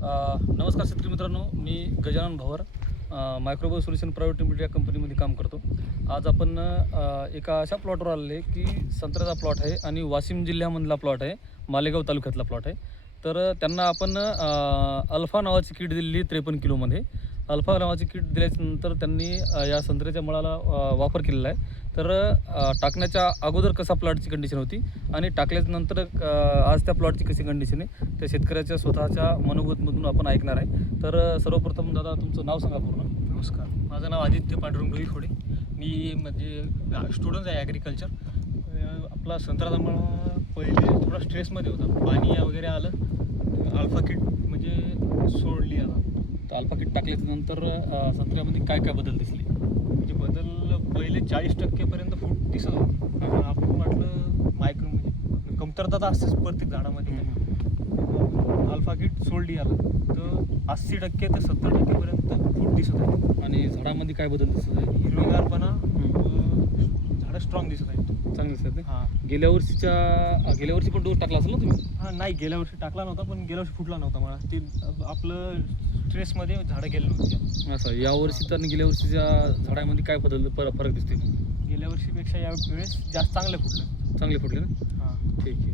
नमस्कार शेतकरी मित्रांनो, मी गजानन भवर मायक्रोबायो सोल्युशन प्रायव्हेट लिमिटेड या कंपनीमध्ये काम करतो. आज आपण एका अशा प्लॉटवर आलेले की संत्र्याचा प्लॉट आहे आणि वाशिम जिल्ह्यामधला प्लॉट आहे, मालेगाव तालुक्यातला प्लॉट आहे. तर त्यांना आपण अल्फा नावाची किट दिलेली 53 किलोमध्ये. अल्फा नावाची किट दिल्याच्यानंतर त्यांनी या संत्र्याच्या मुळाला वापर केलेला आहे. तर टाकण्याच्या अगोदर कसा प्लॉटची कंडिशन होती आणि टाकल्यानंतर आज त्या प्लॉटची कशी कंडिशन आहे, त्या शेतकऱ्याच्या स्वतःच्या मनोगतमधून आपण ऐकणार आहे. तर सर्वप्रथम दादा तुमचं नाव सांगा पूर्ण. नमस्कार, माझं नाव आदित्य पांडुरंग डोईफोडे. मी म्हणजे स्टुडंट आहे ॲग्रिकल्चर. आपला संत्रा पहिले थोडा स्ट्रेसमध्ये होता, पाणी वगैरे आलं, अल्फा किट म्हणजे सोडली आता. तर अल्फा किट टाकल्यानंतर संत्र्यामध्ये काय काय बदल दिसले? म्हणजे बदल पहिले 40% फूट दिसत होतं. आपण म्हटलं मायक्रो म्हणजे कमतरता तर असतेच प्रत्येक झाडामध्ये. अल्फा किट सोडली आला तर 80% ते 70% फूट दिसत आहे. आणि झाडामध्ये काय बदल दिसत आहे? हिरवेगारपणा, झाडं स्ट्रॉंग दिसत आहेत. चांगलं दिसत आहे. हां गेल्या वर्षी पण डोस टाकला असेल ना तुम्ही? हां, नाही गेल्या वर्षी टाकला नव्हता, पण गेल्या वर्षी फुटला नव्हता मला. ते आपलं स्ट्रेसमध्ये झाडं गेले नव्हती. असं यावर्षी तर आणि गेल्या वर्षीच्या झाडामध्ये काय फरक दिसतोय मग? गेल्या वर्षीपेक्षा या वेळेस जास्त चांगलं फुटलं. चांगले फुटले ना? हां ठीक आहे.